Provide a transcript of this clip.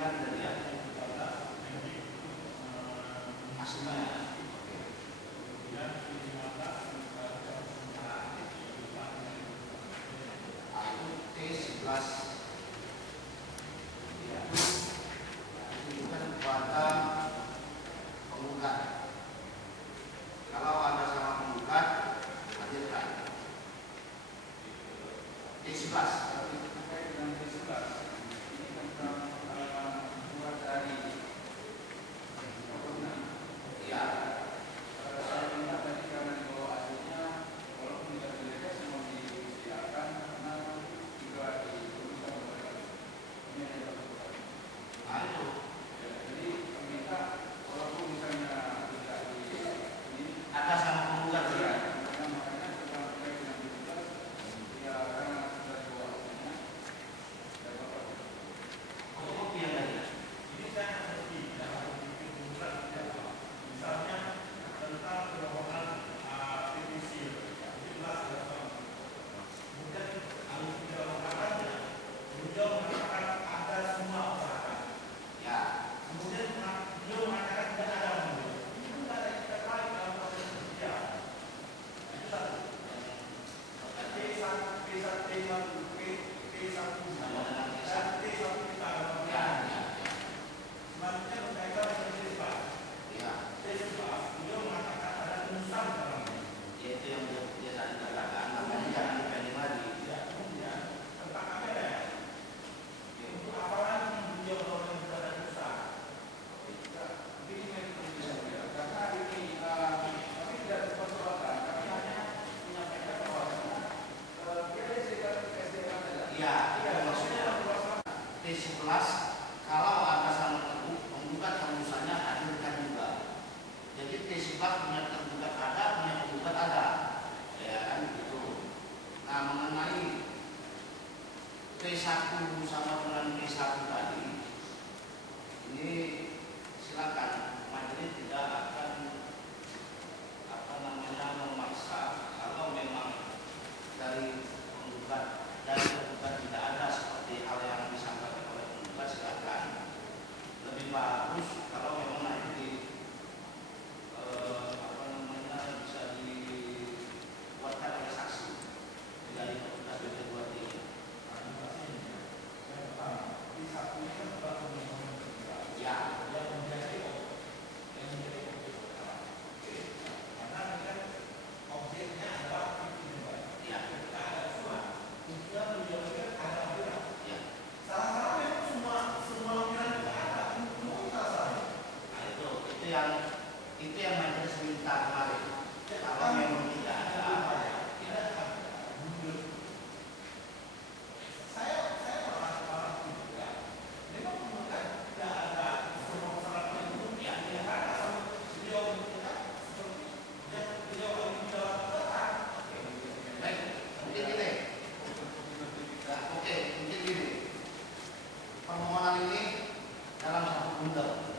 kan dari aslinya. Aku T11 itu kan pada penggugat. Kalau ada sama penggugat, hadirkan T11. Terkait dengan T11 ini tentang buat dari ya. Saya minta tadi karena di bawah hasilnya walaupun tidak delegasi mau disiarkan karena juga diperlukan oleh ini ada itu. Jadi minta walaupun misalnya tidak di ini ada sama penggugat ya. Makanya setelah terkait dengan T11 ya karena sudah di bawah hasilnya dan bapak fotokopi yang tadi. Ini saya seperti dalam penggugat misalnya tentang permohonan PVC 17 kemudian kalau beliau mengatakannya beliau mengatakan ada semua usaha ya, kemudian beliau mengatakan tidak ada menurut itu tidak ada kita lain dalam proses persidangan. Itu satu. P1 dan T1 kita dalam ya. Selanjutnya berkaitan dengan T11. Ya. T11 beliau mengatakan ada penulisan dalamnya. Yaitu yang dia tadi katakan, namanya jangan dipending lagi. Ya, kemudian tentang kamera. Untuk apa lagi beliau melakukan ada penulisan? Mungkin ini bisa ya. Karena ini kami tidak dipersoalkan, kami hanya menyampaikan bahwa kita SDM saja. Iya, itu maksudnya T11 kalau ada sama penggugat penulisannya hadirkan juga. Jadi T11 punya tergugat ada, punya penggugat ada, ya kan gitu. Nah mengenai T1 sama dengan T1 tadi, ini silakan majelis tidak akan memaksa kalau memang dari penggugat tidak ada seperti hal yang disampaikan oleh penggugat, silakan. Lebih bagus kalau memang itu bisa dibuatkan oleh saksi dari petugas BP23. Ya, yang menjadi karena kan objeknya adalah ya, kita ada surat, kita menjadikan ada lampiran. Ya. Salah-salah memang semua lampiran juga ada, nah itu yang majelis minta kemarin. Kalau memang tidak ada apa ya, tidak ada. Saya malah juga. Memang bukan tidak ada semua masalah itu ya, tidak ada sama beliau kita seperti yang beliau lagi dalam kata. Baik, mungkin gini. Nah, oke, mungkin gini. Permohonan ini dalam satu bundel.